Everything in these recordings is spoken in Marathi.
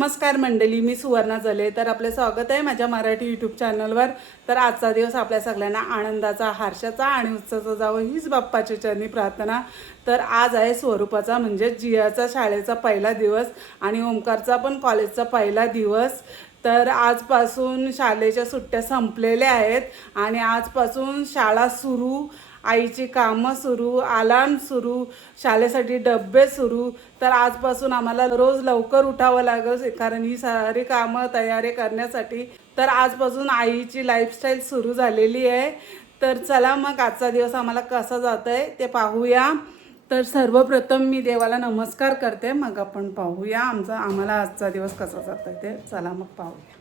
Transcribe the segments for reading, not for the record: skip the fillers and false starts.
नमस्कार मंडळी, मी सुवर्णा जले. तर आपले स्वागत आहे माझ्या मराठी यूट्यूब चॅनलवर. तर आजचा दिवस आपल्या सगळ्यांना आनंदाचा, हर्षाचा आणि उत्साहाचा जावं हीच बाप्पाच्या चरणी प्रार्थना. तर आज आहे स्वरूपाचा म्हणजे जियाचा शाळेचा पहिला दिवस आणि ओमकारचा पण कॉलेजचा पहिला दिवस. तर आजपासून शाळेच्या सुट्ट्या संपलेल्या आहेत आणि आजपासून शाळा सुरू, आईची कामं सुरू, अलार्म सुरू, शाळेसाठी डबे सुरू. तर आजपासून आम्हाला रोज लवकर उठावं लागेल कारण ही सारी कामं तयारी करण्यासाठी. तर आजपासून आईची लाईफस्टाईल सुरू झालेली आहे. तर चला मग आजचा दिवस आम्हाला कसा जात आहे ते पाहूया. तर सर्वप्रथम मी देवाला नमस्कार करते, मग आपण पाहूया आम्हाला आजचा दिवस कसा जात आहे ते. चला मग पाहूया.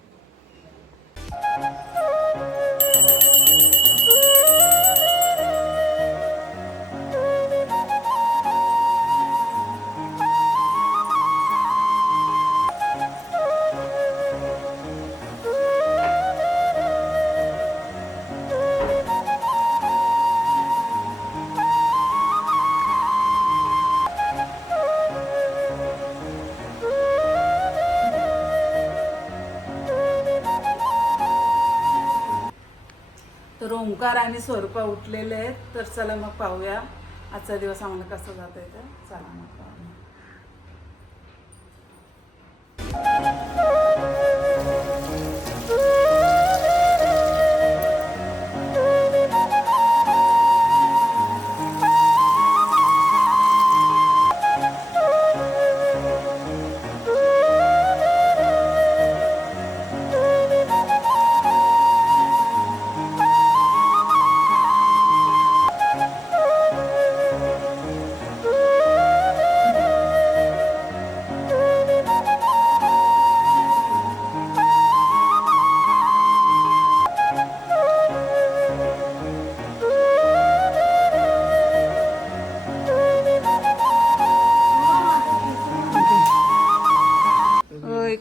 तर ओंकार आणि स्वरूपा उठलेले आहेत. तर चला मग पाहूया आजचा दिवस आम्हाला कसा जात आहे ते. चला मग पाहूया.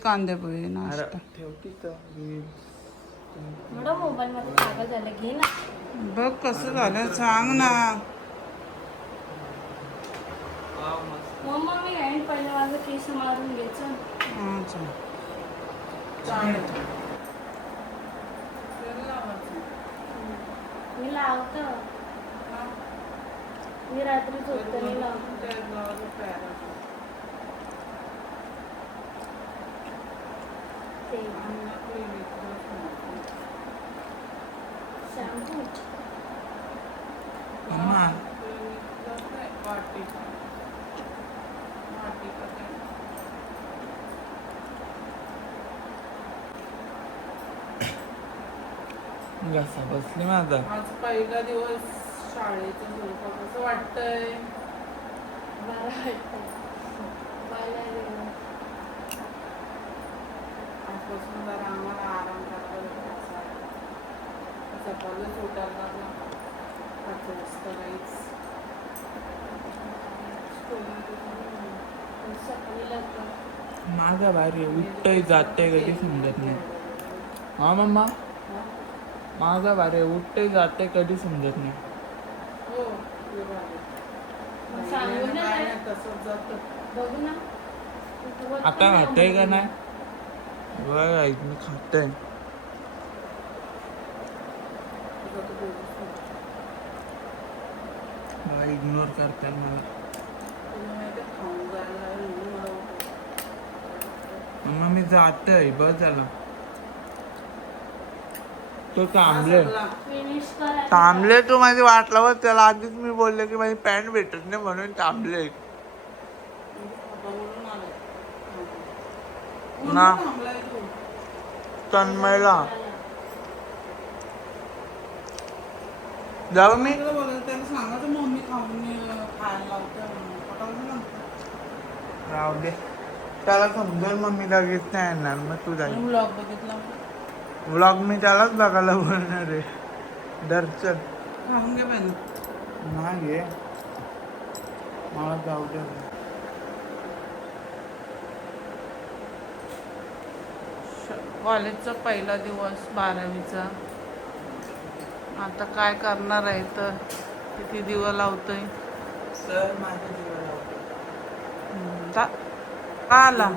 कांदे पोहे नाश्ता मोबाईल मध्ये पागल झालं, घे ना. बघ कसं झालं सांग ना. मम्मा मी हँड पहिले माझं केस मारून घ्यायचं. मी लावतो, मी रात्री झोपते मी लावतो. शॅम्पू घसा बसले माझा. आज पहिला दिवस शाळेचं स्वरूपा कसं वाटतंय? बरं वाटतं. आजपासून जरा आम्हाला आराम करायला सकाळीच उठायला लागला 5 वाजता काहीच. सकाळी लवकर माझा भारी उठतय जाते कधी समजत नाही. हा मम्मा, माझा भारी उठतय जाते कधी समजत नाही. हो ते बरं. सांगून ना काय काय? नाही तसंच जातं. बघू ना. आता खातोय का नाही बघा, मी खातोय. इग्नोर करताय मला. खाऊन जायला मम्मा मी जातोय बस झाला. तो थांबले फिनिश करा. थांबले तू माझी वाट लावत. त्याला आधीच मी बोलले की माझी पॅन्ट भेटत नाही म्हणून थांबले ना. तन्मयला जाऊ मी. त्याला सांगायचं मम्मी खाऊन खायला लावते. राहू दे, त्याला समजेल. मग मी लगेच नाही येणार. मग तू जाईल. ब्लॉग बघितला व्लॉग मी त्यालाच बघायला बोलणार आहे. दर्शन खाऊन घे पाहिजे. नाही घे, मला जाऊ दे. कॉलेजचा पहिला दिवस 12वीचा. आता काय करणार आहे तर किती दिवा लावतोय. सर माझे का आला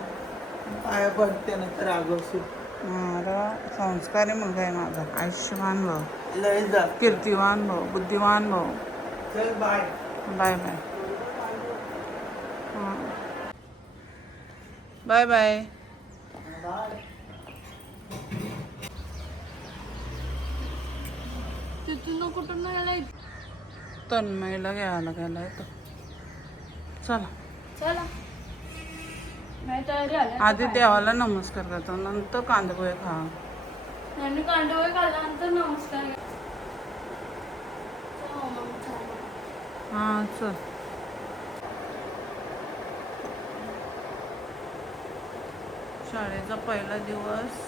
पाया पडते ना तर अगोदर माझा संस्कारी मुलगा आहे माझा. आयुष्यवान भाऊ, लय जा कीर्तिवान भाऊ, बुद्धिवान भाऊ. चल bye. Bye bye. Bye bye. तिथून कुठून यायला तन्मयला घ्यायला गेला येतो. चला चला नाही तयारी आली आधी देवाला नमस्कार करतो, नंतर कांदेपोहे खा. आणि कांडोळे खाल्ल्यानंतर नमस्कार चला मग, चला. हां चल. शाळेचा पहिला दिवस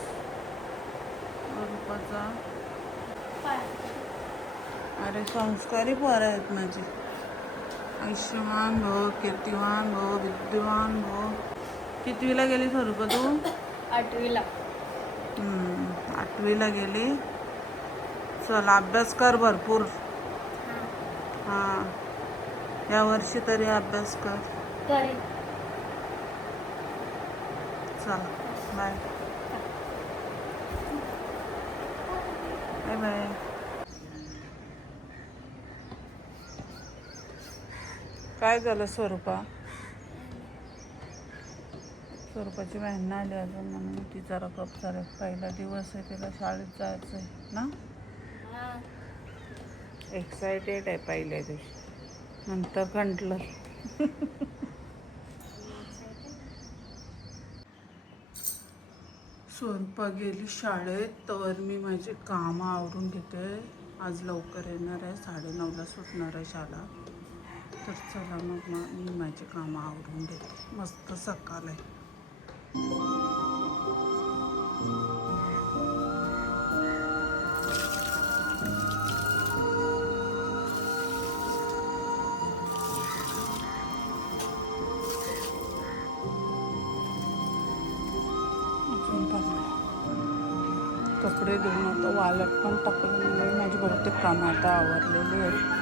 रूपाचा. पाय. अरे संस्कारी पोरं आहेत माझी. आयुष्यवान भाऊ, कीर्तिवान भाऊ, विद्यवान भाऊ. कितवीला गेली स्वरूपा तू? 8वीला. 8वीला गेली. चल अभ्यास कर भरपूर. हां या वर्षी तरी अभ्यास कर. तरी चल बाय बाय बाय. काय झालं स्वरूपा? स्वरूपाची बहीण नाही आली अजून म्हणून ती जरा गप झाली. पहिला दिवस आहे, तिला शाळेत जायचं आहे ना. एक्सायटेड आहे पहिल्या दिवशी, नंतर कंटलं. स्वरूपा गेली शाळेत तर मी माझी कामं आवरून घेते. आज लवकर येणार आहे, 9:30ला सुटणार आहे शाळा. तर चला मग मी माझी कामं आवरून घेते. मस्त सकाळ आहे. कपडे धुवून आता वालट पण टाकले. माझी बहुतेक कामं आता आवरलेली आहेत.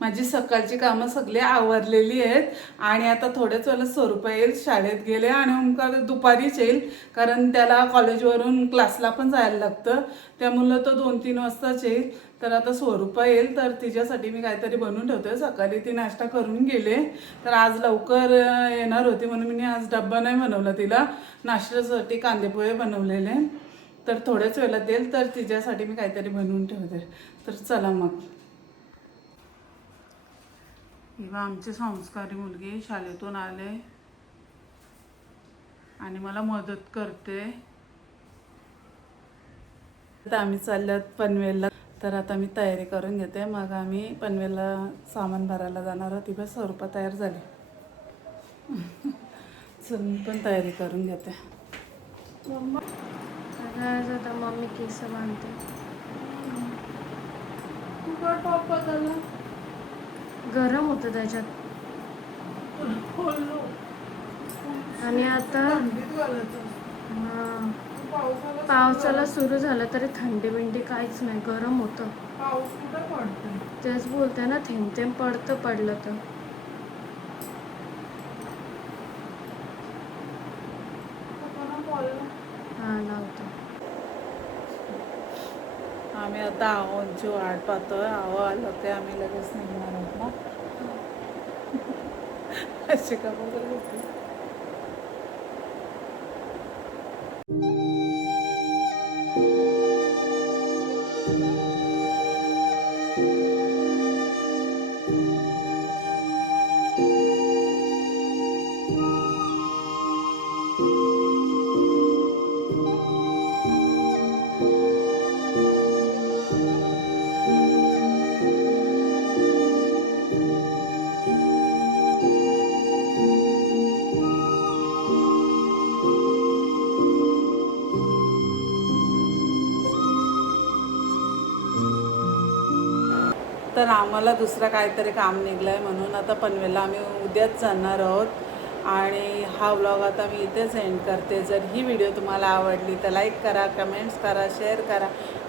माझी सकाळची कामं सगळी आवरलेली आहेत आणि आता थोड्याच वेळेला स्वरूपा येईल. शाळेत गेले आणि ओंकार दुपारीच येईल, कारण त्याला कॉलेजवरून क्लासला पण जायला लागतं. त्यामुळं तो 2-3 वाजताच येईल. तर आता स्वरूपा येईल तर तिच्यासाठी मी काहीतरी बनवून ठेवते. सकाळी ती नाश्ता करून गेले, तर आज लवकर येणार होती म्हणून मी आज डब्बा नाही बनवला तिला. नाश्त्यासाठी कांदेपोहे बनवलेले, तर थोड्याच वेळेला देईल. तर तिच्यासाठी मी काहीतरी बनवून ठेवते. तर चला मग. किंवा आमची संस्कारी मुलगी शाळेतून आले आणि मला मदत करते. तर आम्ही चालल्यात पनवेलला. तर आता मी तयारी करून घेते, मग आम्ही पनवेलला सामान भरायला जाणार आहोत. ती बस स्वरूपा तयार झाली. चल मी पण तयारी करून घेते. आता मम्मी केस बांधते. टॉप बदलला, गरम होतं त्याच्यात. आणि आता पावसाला सुरू झालं तरी थंडी बिंडी काहीच नाही, गरम होतं. पाऊस कुठं पडतो? तेच बोलते ना, थेंब थेंब पडलं तर. हा लावतो. आम्ही आता आहोंची वाट पाहतोय. आहो आलं ते आम्ही लगेच निघणार आहोत ना. अशी का बघत होती. तर आम्हाला दुसरं काहीतरी काम निघलं आहे म्हणून आता पनवेलला आम्ही उद्याच जाणार आहोत आणि हा व्लॉग आता मी इथेच एंड करते. जर ही व्हिडिओ तुम्हाला आवडली तर लाईक करा, कमेंट्स करा, शेअर करा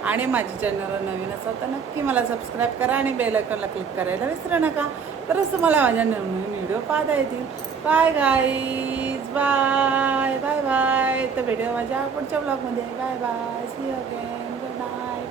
आणि माझ्या चॅनलवर नवीन असाल तर नक्की मला सबस्क्राईब करा आणि बेल आयकॉनला क्लिक करायला विसरू नका. तरच तुम्हाला माझ्या नवीन व्हिडिओ पाहता येतील. Bye guys, bye bye bye. तर व्हिडिओ माझ्या पुढच्या ब्लॉगमध्ये. Bye bye, see you again, good night.